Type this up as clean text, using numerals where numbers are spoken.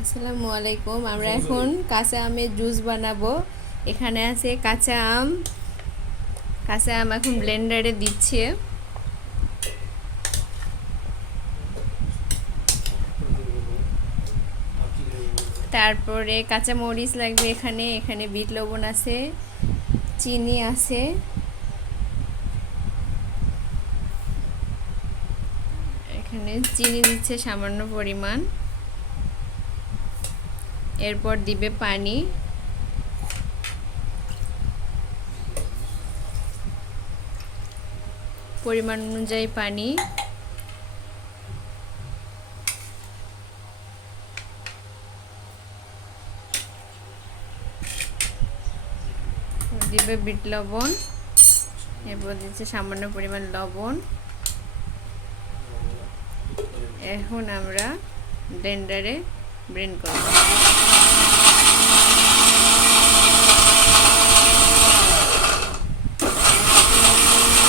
আসসালামু আলাইকুম। আমরা এখন কাঁচা আমের জুস বানাবো। এখানে আছে কাঁচা আম। কাঁচা আম এখন ব্লেন্ডারে দিচ্ছে। তারপরে কাঁচা মরিচ লাগবে। এখানে এখানে বিট লবণ আছে, চিনি আছে, এখানে চিনি দিচ্ছে সামান্য পরিমাণ। এরপর দিবে পানি। পরিমাণ অনুযায়ী পানি। দিবে বিট লবণ। এরপর দিচ্ছে সামান্য পরিমাণ লবণ। এখন আমরা ব্লেন্ডারে ব্লেন্ড করব।